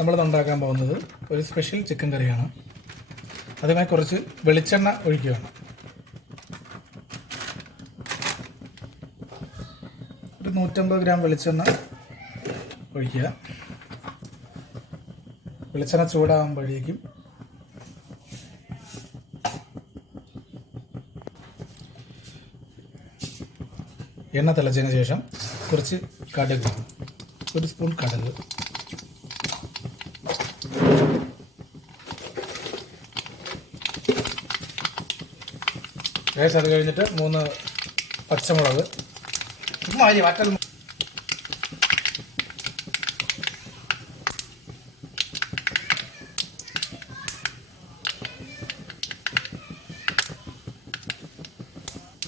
നമ്മൾ ഉണ്ടാക്കാൻ പോകുന്നത് ഒരു സ്പെഷ്യൽ ചിക്കൻ കറിയാണ്. അതുമായി കുറച്ച് വെളിച്ചെണ്ണ ഒഴിക്കുകയാണ്. ഒരു നൂറ്റമ്പത് ഗ്രാം വെളിച്ചെണ്ണ ഒഴിക്കുക. വെളിച്ചെണ്ണ ചൂടാകുമ്പോഴേക്കും എണ്ണ തിളച്ചതിന് ശേഷം കുറച്ച് കടുക് ഒരു സ്പൂൺ കടുക്. ഏകദേശം അത് കഴിഞ്ഞിട്ട് മൂന്ന് പച്ചമുളക്. മതി വറ്റൽ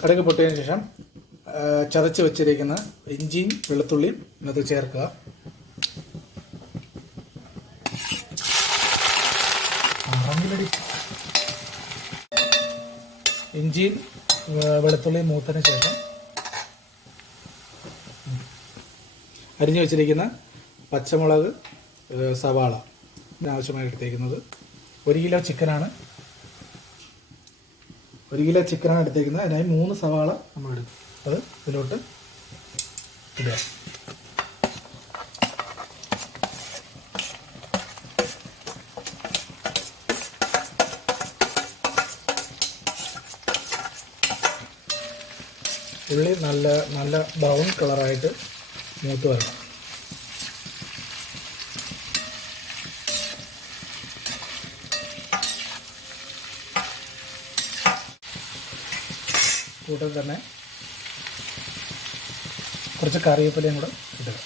കടുക് പൊട്ടിയതിന് ശേഷം ചതച്ച് വെച്ചിരിക്കുന്ന ഇഞ്ചിയും വെളുത്തുള്ളിയും ഇന്നത് ചേർക്കുക. ഇഞ്ചിയും വെളുത്തുള്ളിയും മൂത്തതിന് ശേഷം അരിഞ്ഞു വെച്ചിരിക്കുന്ന പച്ചമുളക് സവാള ആവശ്യമായി എടുത്തേക്കുന്നത്. ഒരു കിലോ ചിക്കനാണ്. ഒരു കിലോ ചിക്കനാണ് എടുത്തേക്കുന്നത്. അതിനായി മൂന്ന് സവാള നമ്മൾ എടുക്കും അത് ഇതിലോട്ട് ഇടുക. ഉള്ളി നല്ല നല്ല ബ്രൗൺ കളറായിട്ട് മൂത്ത് വരണം. കൂട്ടത്തിൽ തന്നെ കുറച്ച് കറിവേപ്പിലയും കൂടെ ഇടുക.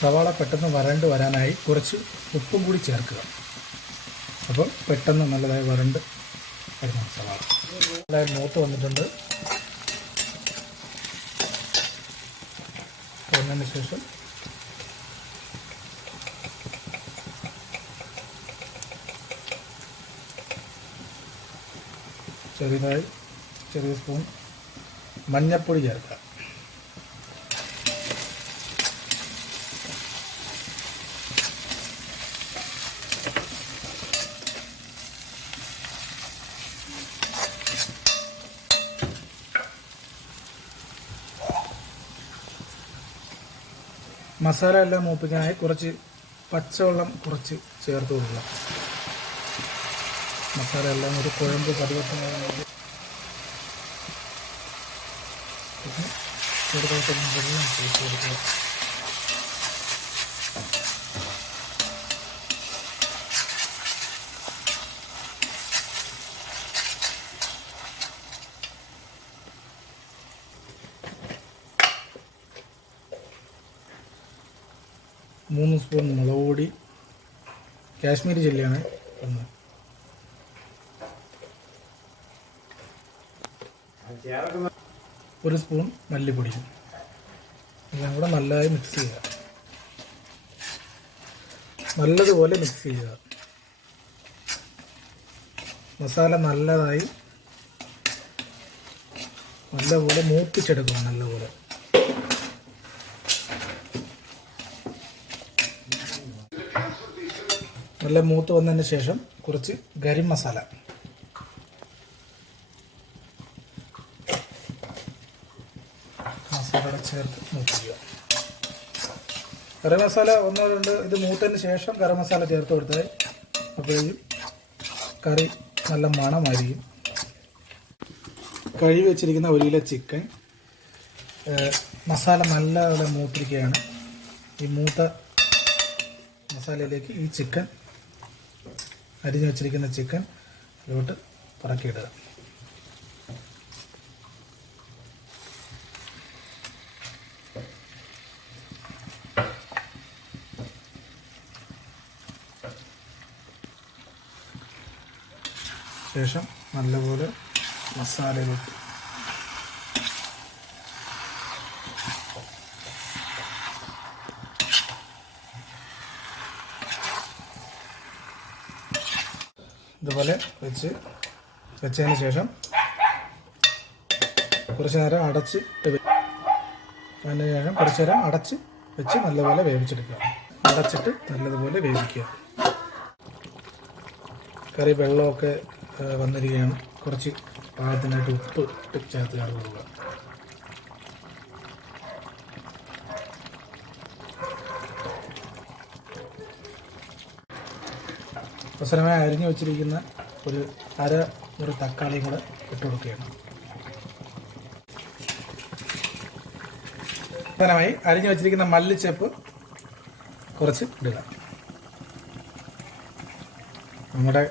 സവാള പെട്ടെന്ന് വരണ്ട് വരാനായി കുറച്ച് ഉപ്പും കൂടി ചേർക്കുക. അപ്പോൾ പെട്ടെന്ന് നല്ലതായി വരണ്ട് വരുന്ന സവാള നല്ലതായി മൂത്ത് വന്നിട്ടുണ്ട്. വന്നതിന് ശേഷം ചെറുതായി ചെറിയ സ്പൂൺ മഞ്ഞപ്പൊടി ചേർക്കുക. മസാല എല്ലാം മൂപ്പിക്കാനായി കുറച്ച് പച്ചവെള്ളം കുറച്ച് ചേർത്ത് കൊടുക്കുക. മസാല എല്ലാം ഒരു കുഴമ്പ് വെള്ളം ചേർത്ത് കൊടുക്കുക. മൂന്ന് സ്പൂൺ മുളക് പൊടി കാശ്മീരി ചില്ലിയാണ് ഒന്ന്. ഒരു സ്പൂൺ മല്ലിപ്പൊടി. എല്ലാം കൂടെ നല്ലതായി മിക്സ് ചെയ്യുക. നല്ലതുപോലെ മിക്സ് ചെയ്യുക. മസാല നല്ലതായി നല്ലപോലെ മൂപ്പിച്ചെടുക്കണം നല്ലപോലെ. നല്ല മൂത്ത് വന്നതിന് ശേഷം കുറച്ച് ഗരം മസാല. മസാല ചേർത്ത് മൂപ്പിക്കുക ഗരം മസാല ഒന്നോ രണ്ട് ഇത് മൂത്തതിന് ശേഷം ഗരം മസാല ചേർത്ത് കൊടുത്താൽ അപ്പോഴേക്കും കറി നല്ല മണമായിരിക്കും. കഴുകി വെച്ചിരിക്കുന്ന ഒരു കിലോ ചിക്കൻ മസാല നല്ലപോലെ മൂത്തിരിക്കുകയാണ്. ഈ മൂത്ത മസാലയിലേക്ക് ഈ ചിക്കൻ അരിഞ്ഞു വെച്ചിരിക്കുന്ന ചിക്കൻ അതിലോട്ട് പറക്കിയിടുക. ശേഷം നല്ലപോലെ മസാലയിലോട്ട് ഇതുപോലെ വെച്ച് വെച്ചതിന് ശേഷം കുറച്ച് നേരം അടച്ച് അതിന് ശേഷം കുറച്ച് നേരം അടച്ച് വെച്ച് നല്ലപോലെ വേവിച്ചെടുക്കുക. അടച്ചിട്ട് നല്ലതുപോലെ വേവിക്കുക. കറി വെള്ളമൊക്കെ വന്നിരിക്കുകയാണ്. കുറച്ച് പാകത്തിനായിട്ട് ഉപ്പ് ഇട്ട് ചേർത്ത് കൊടുക്കുക. അവസരമായി അരിഞ്ഞു വെച്ചിരിക്കുന്ന ഒരു അര ഒരു തക്കാളിയും കൂടെ ഇട്ട് കൊടുക്കുകയാണ്. അവസാനമായി അരിഞ്ഞു വെച്ചിരിക്കുന്ന മല്ലിച്ചപ്പ് കുറച്ച് ഇടുക. നമ്മുടെ